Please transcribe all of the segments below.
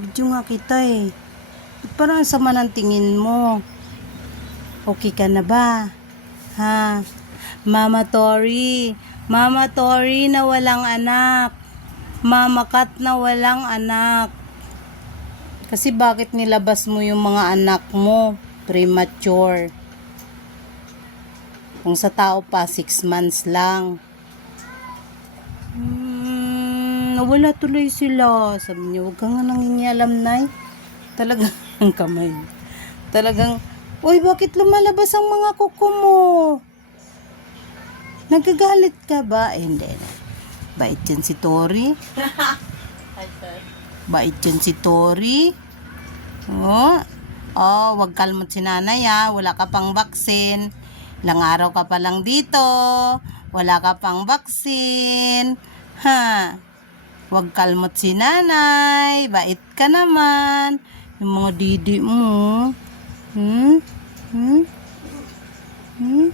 Video nga kita eh. Ba't Parang ang sama ng tingin mo. Okay ka na ba? Ha? Mama Tori. Mama Tori na walang anak. Mama Kat na walang anak. Kasi bakit nilabas mo yung mga anak mo? Premature. Kung sa tao pa, 6 months lang. Nawala tuloy sila. Sabi niya, huwag ka nga nangingialam, Nay. Talagang ang kamay. Talagang, Uy, bakit lumalabas ang mga kuko mo? Nagagalit ka ba? Eh, hindi. Bait yan si Tori. Bait yan si Tori. Oh, oh wag kalmot si nanay ah. Wala ka pang vaksin. Ilang araw ka pa lang dito. Wala ka pang vaksin. Ha? Wag kalmot si nanay. Bait ka naman. Yung mga didi mo. Hmm? Hmm? Hmm?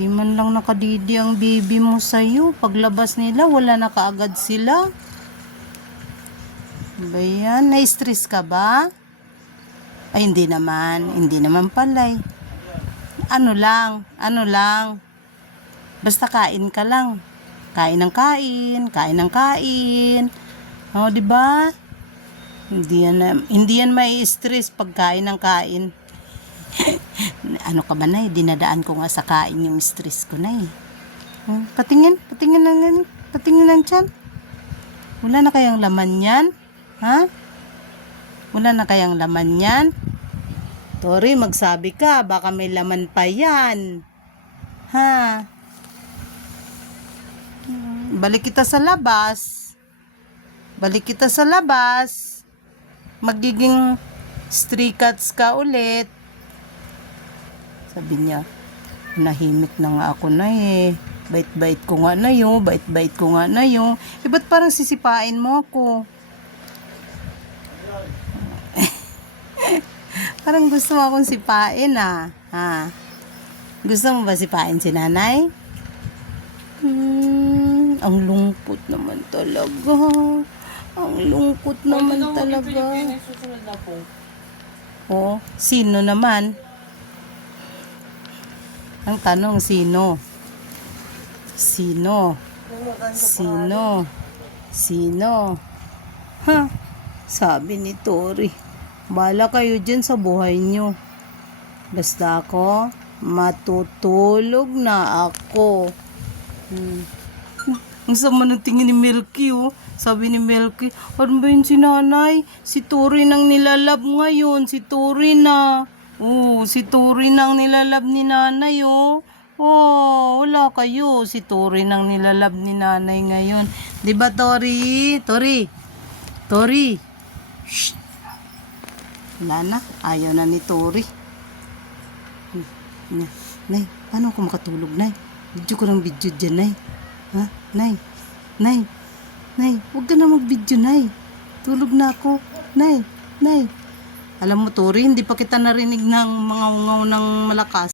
Di man lang nakadidi ang baby mo sa'yo. Paglabas nila, wala na kaagad sila. Ba yan? Na-stress ka ba? Ay, hindi naman. Hindi naman pala eh. Ano lang, ano lang. Basta kain ka lang. Kain ng kain, kain ng kain. O, di ba? Hindi yan, na- hindi yan may stress pag kain ng kain. ano ka ba na Dinadaan ko nga sa kain yung stress ko na eh. Hmm, Patingin, patingin lang, patingin lang tiyan. Wala na kayang laman yan? Ha? Wala na kayang laman yan? Tori, magsabi ka, baka may laman pa yan. Ha? Balik kita sa labas. Balik kita sa labas. Magiging stray cats ka ulit. Sabi niya, nahimik na nga ako na eh. Bait-bait ko nga na yun, bait-bait ko nga na yun. Eh, parang sisipain mo ako? parang gusto mo akong sipain ah. Ha? Gusto mo ba sipain si nanay? Hmm, ang lungkot naman talaga. Ang lungkot naman talaga. Susunod na po. Oh, sino naman? Ang tanong, sino? Sino? Sino? Sino? Ha? Sabi ni Tori, bala kayo dyan sa buhay nyo. Basta ako, matutulog na ako. Hmm. Ang sama ng tingin ni Milky, oh. Sabi ni Milky, ano ba yun si nanay? Si Tori nang nilalab ngayon. Si Tori na. Oh, si Tori nang nilalab ni nanay, oh. Oh, wala kayo. Si Tori nang nilalab ni nanay ngayon. Di ba, Tori? Tori? Tori? Shh. Wala na. Ayaw na ni Tori. Nay, paano ako makatulog, Nay? Video ko ng video dyan, Nay. Ha? Nay? Nay? Nay, huwag ka na mag-video, Nay. Tulog na ako. Nay, Nay. Alam mo, Tori, hindi pa kita narinig ng mga ungaw ng malakas.